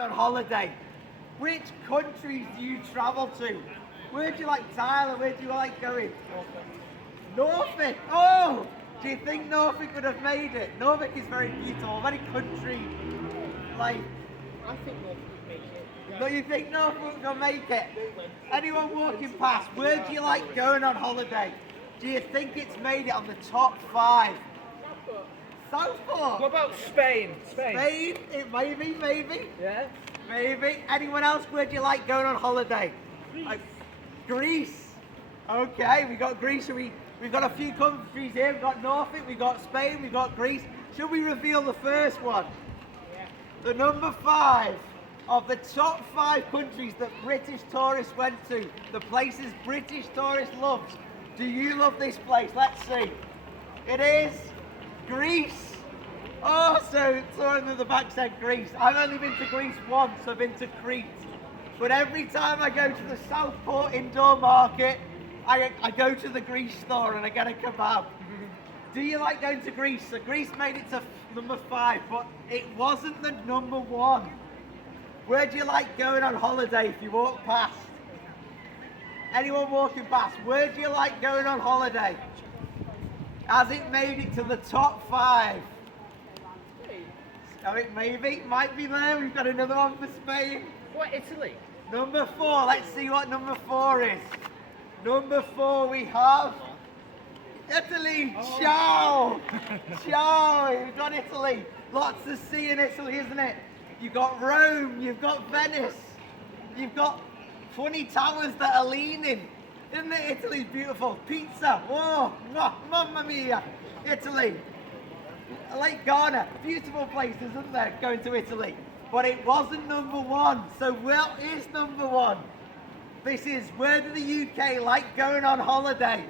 On holiday, which countries do you travel to? Where do you like Tyler? Where do you like going? Norfolk. Oh, do you think Norfolk would have made it? Norfolk is very beautiful, very country like. I think Norfolk would make it. Do you think Norfolk will make it? Anyone walking past, where do you like going on holiday? Do you think it's made it on the top 5? Southport. What about Spain? Spain, it maybe. Yeah. Maybe. Anyone else? Where do you like going on holiday? Greece. Okay, we got Greece. We've got a few countries here. We've got Norfolk, we've got Spain, we've got Greece. Should we reveal the first one? Yeah. The number 5 of the top 5 countries that British tourists went to. The places British tourists loved. Do you love this place? Let's see. It is Greece. Oh, so someone in the back said Greece. I've only been to Greece once. I've been to Crete. But every time I go to the Southport indoor market, I go to the Greece store and I get a kebab. Do you like going to Greece? So Greece made it to number 5, but it wasn't the number 1. Where do you like going on holiday if you walk past? Anyone walking past, where do you like going on holiday? Has it made it to the top 5? Oh, it maybe, might be there. We've got another one for Spain. What, Italy? Number 4, let's see what number 4 is. Number 4 we have Italy. Ciao! Ciao! We've got Italy. Lots to see in Italy, isn't it? You've got Rome, you've got Venice, you've got funny towers that are leaning. Isn't it? Italy's beautiful. Pizza. Oh, mamma mia. Italy. Lake Garda. Beautiful places, isn't there? Going to Italy. But it wasn't number 1. So what is number 1? This is where do the UK like going on holiday?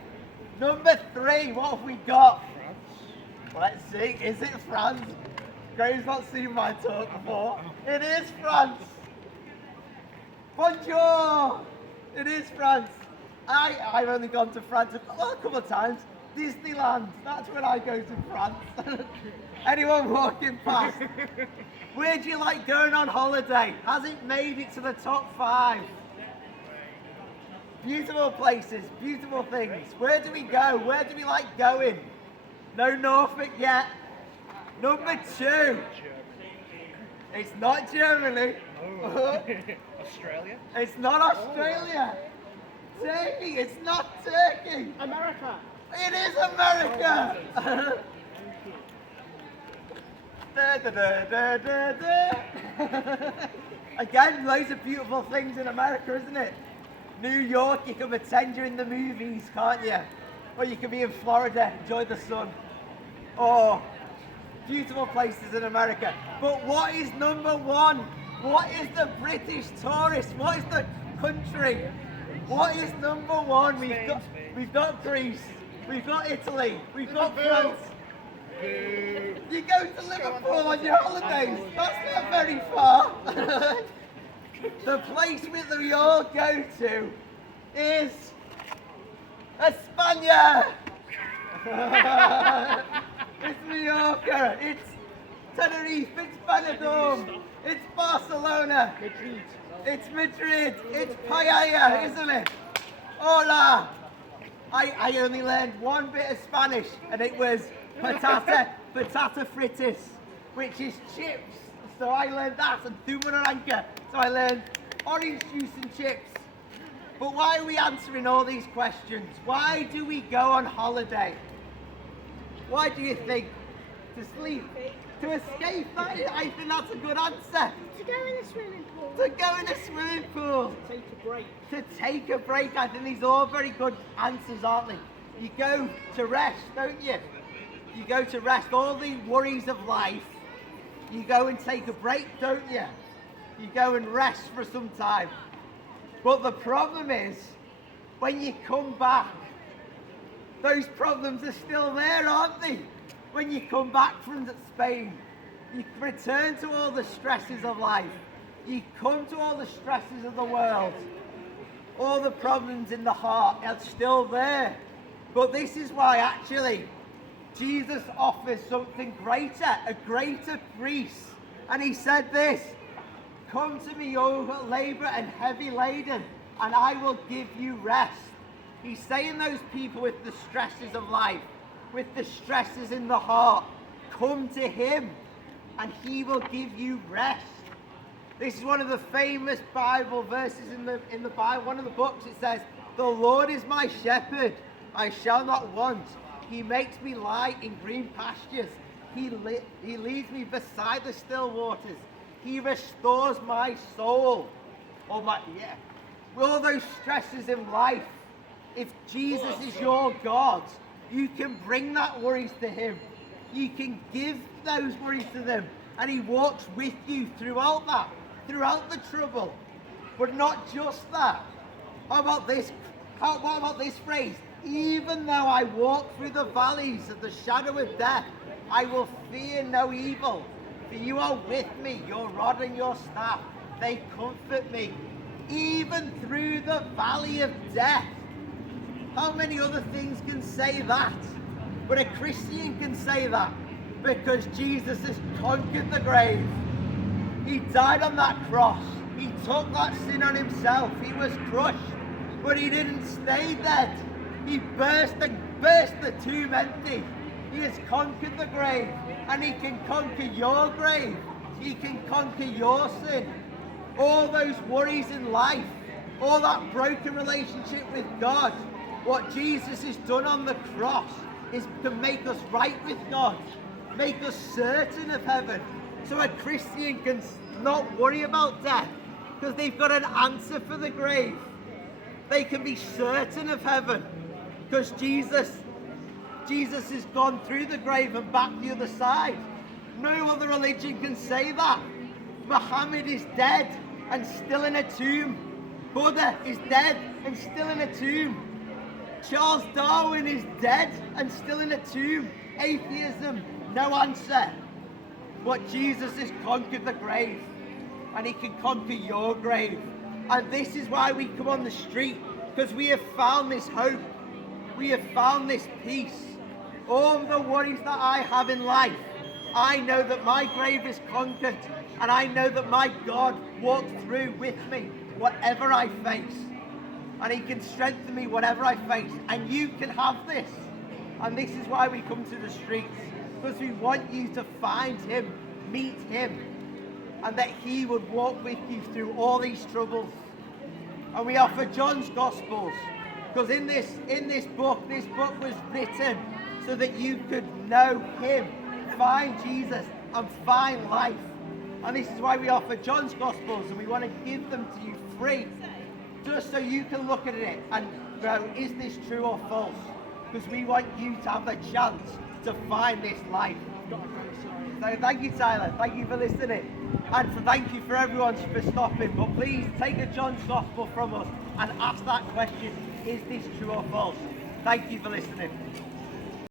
Number 3. What have we got? France. Let's see. Is it France? Graham's not seen my talk before. It is France. Bonjour. It is France. I've only gone to France a couple of times. Disneyland, that's where I go to France. Anyone walking past? Where do you like going on holiday? Has it made it to the top 5? Beautiful places, beautiful things. Where do we go? Where do we like going? No Norfolk yet. Number 2. It's not Germany. Australia? It's not Australia. Turkey, it's not Turkey. America. It is America. Again, loads of beautiful things in America, isn't it? New York, you can pretend you're in the movies, can't you? Or you can be in Florida, enjoy the sun. Oh, beautiful places in America. But what is number 1? What is the British tourist? What is the country? What is number 1? We've got Greece, we've got Italy, we've got France. You go to Liverpool on your holidays. That's not very far. The place that we all go to is España. It's Mallorca. It's Tenerife. It's Benidorm. It's Barcelona. It's Madrid. It's Paella, isn't it? Hola. I only learned one bit of Spanish, and it was patata fritas, which is chips. So I learned that, and zumo naranja. So I learned orange juice and chips. But why are we answering all these questions? Why do we go on holiday? Why do you think? To sleep? To escape? I think that's a good answer. To go in the swimming pool. To go in a swimming pool. Take a break. To take a break. I think these are all very good answers, aren't they? You go to rest, don't you? You go to rest. All the worries of life, you go and take a break, don't you? You go and rest for some time. But the problem is, when you come back, those problems are still there, aren't they? When you come back from Spain, you return to all the stresses of life. You come to all the stresses of the world. All the problems in the heart are still there. But this is why actually Jesus offers something greater, a greater peace. And he said this, Come to me, O labor and heavy laden, and I will give you rest. He's saying those people with the stresses of life, with the stresses in the heart, come to him and he will give you rest. This is one of the famous Bible verses in the Bible, one of the books. It says, "The Lord is my shepherd, I shall not want. He makes me lie in green pastures. He leads me beside the still waters. He restores my soul." With all those stresses in life, if Jesus is your God, you can bring that worries to him. You can give those worries to them, and he walks with you throughout that, throughout the trouble. But not just that. What about this phrase? Even though I walk through the valleys of the shadow of death, I will fear no evil. For you are with me, your rod and your staff, they comfort me. Even through the valley of death. How many other things can say that? But a Christian can say that because Jesus has conquered the grave. He died on that cross. He took that sin on himself. He was crushed, but he didn't stay dead. He burst the tomb empty. He has conquered the grave, and he can conquer your grave. He can conquer your sin. All those worries in life, all that broken relationship with God, what Jesus has done on the cross is to make us right with God, make us certain of heaven. So a Christian can not worry about death because they've got an answer for the grave. They can be certain of heaven because Jesus has gone through the grave and back the other side. No other religion can say that. Muhammad is dead and still in a tomb. Buddha is dead and still in a tomb. Charles Darwin is dead and still in a tomb. Atheism, no answer. But Jesus has conquered the grave, and he can conquer your grave. And this is why we come on the street, because we have found this hope. We have found this peace. All the worries that I have in life, I know that my grave is conquered, and I know that my God walks through with me whatever I face. And he can strengthen me whatever I face. And you can have this. And this is why we come to the streets. Because we want you to find him, meet him, and that he would walk with you through all these troubles. And we offer John's Gospels. Because in this book was written so that you could know him, find Jesus, and find life. And this is why we offer John's Gospels, and we want to give them to you free. Just so you can look at it and go, is this true or false? Because we want you to have the chance to find this life. So thank you, Tyler. Thank you for listening. And thank you for everyone for stopping. But please take a John's Gospel from us and ask that question, is this true or false? Thank you for listening.